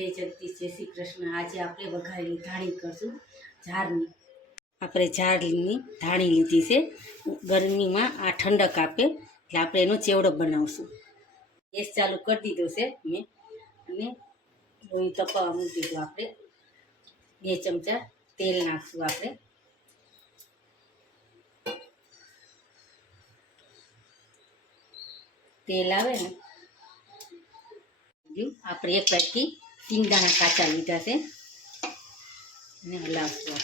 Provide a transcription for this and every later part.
જય જગદીશ, જય શ્રી કૃષ્ણ। આજે આપણે વઘારેલી ધાણી કરશું ઝારની। આપણે ઝારની ધાણી લીધી છે, ગરમીમાં આ ઠંડક આપે એટલે આપણે એનો ચેવડો બનાવશું। ગેસ ચાલુ કરી દીધો છે મેં, અને લોહી તપાવવા મૂકી દીધું। આપણે 2 ચમચા તેલ નાખશું। આપણે તેલ આવે ને, આપણે એક વાટકી ટીંગાના કાચા લીધા છે અને હલાવશું।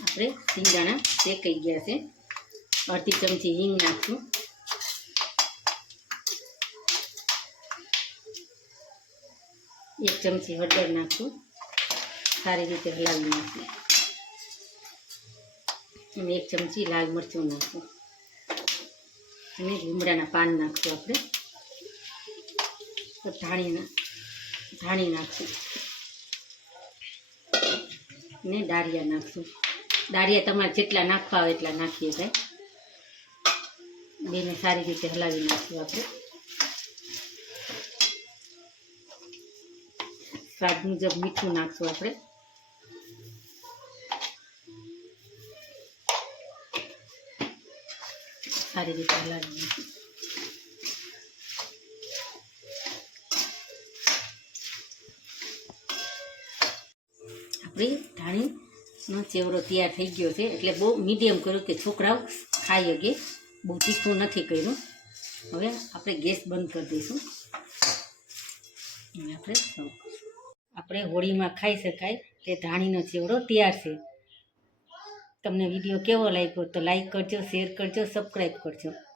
આપણે ટીંગાણા શેકાઈ ગયા છે। અડધી ચમચી હિંગ નાખશું, 1 ચમચી હળદર નાખશું, સારી રીતે હલાવી નાખશું। અને 1 ચમચી લાલ મરચું નાખશું અને લીમડાના પાન નાખશું। આપણે તો ધાણી નાખશું અને ડાળિયા નાખશું। ડાળિયા તમારે જેટલા નાખવા આવે એટલા નાખીએ ભાઈ। બેને સારી રીતે હલાવી નાખશું। આપણે સ્વાદ મુજબ મીઠું નાખશું। આપણે સારી રીતે હલાવી નાખશું। આપણી ધાણીનો ચેવડો તૈયાર થઈ ગયો છે। એટલે બહુ મીડિયમ કર્યું કે છોકરાઓ ખાઈ શકે, બહુ તીખું નથી કર્યું। હવે આપણે ગેસ બંધ કરી દઈશું અને આપણે હોળીમાં ખાઈ શકાય તે ધાણીનો ચેવડો તૈયાર છે। તમને વિડીયો કેવો લાગ્યો તો લાઈક કરજો, શેર કરજો, સબસ્ક્રાઈબ કરજો।